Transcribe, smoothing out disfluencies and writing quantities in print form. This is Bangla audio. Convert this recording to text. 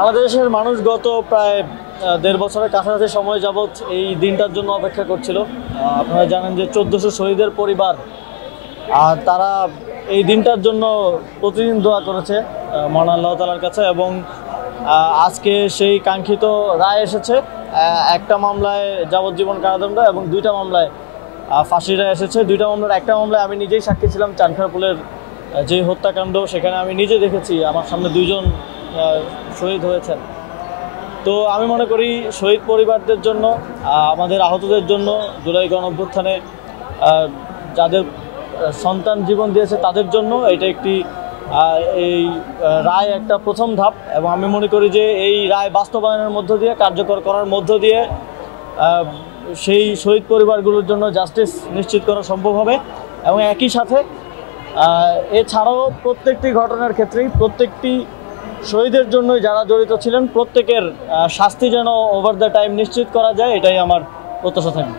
বাংলাদেশের মানুষ গত প্রায় ১.৫ বছরের কাছাকাছি সময় যাবৎ এই দিনটার জন্য অপেক্ষা করছিল। আপনারা জানেন যে ১৪০০ শহীদের পরিবার তারা এই দিনটার জন্য প্রতিদিন দোয়া করেছে মহান আল্লাহ তাআলার কাছে, এবং আজকে সেই কাঙ্ক্ষিত রায় এসেছে। একটা মামলায় যাবজ্জীবন কারাদণ্ড এবং ২টা মামলায় ফাঁসির রায় এসেছে। ২টা মামলার একটা মামলায় আমি নিজেই সাক্ষী ছিলাম, চানখারপুলের যে হত্যাকাণ্ড, সেখানে আমি নিজে দেখেছি, আমার সামনে ২ জন শহীদ হয়েছেন। তো আমি মনে করি শহীদ পরিবারদের জন্য, আমাদের আহতদের জন্য, জুলাই গণঅভ্যুত্থানে যাদের সন্তান জীবন দিয়েছে তাদের জন্য এটা একটি এই রায় একটা প্রথম ধাপ, এবং আমি মনে করি যে এই রায় বাস্তবায়নের মধ্য দিয়ে, কার্যকর করার মধ্য দিয়ে সেই শহীদ পরিবারগুলোর জন্য জাস্টিস নিশ্চিত করা সম্ভব হবে। এবং একই সাথে এছাড়াও প্রত্যেকটি ঘটনার ক্ষেত্রেই প্রত্যেকটি শহীদের জন্যই যারা জড়িত ছিলেন প্রত্যেকের শাস্তি যেন ওভার দ্য টাইম নিশ্চিত করা যায়, এটাই আমার প্রত্যাশা থাকবে।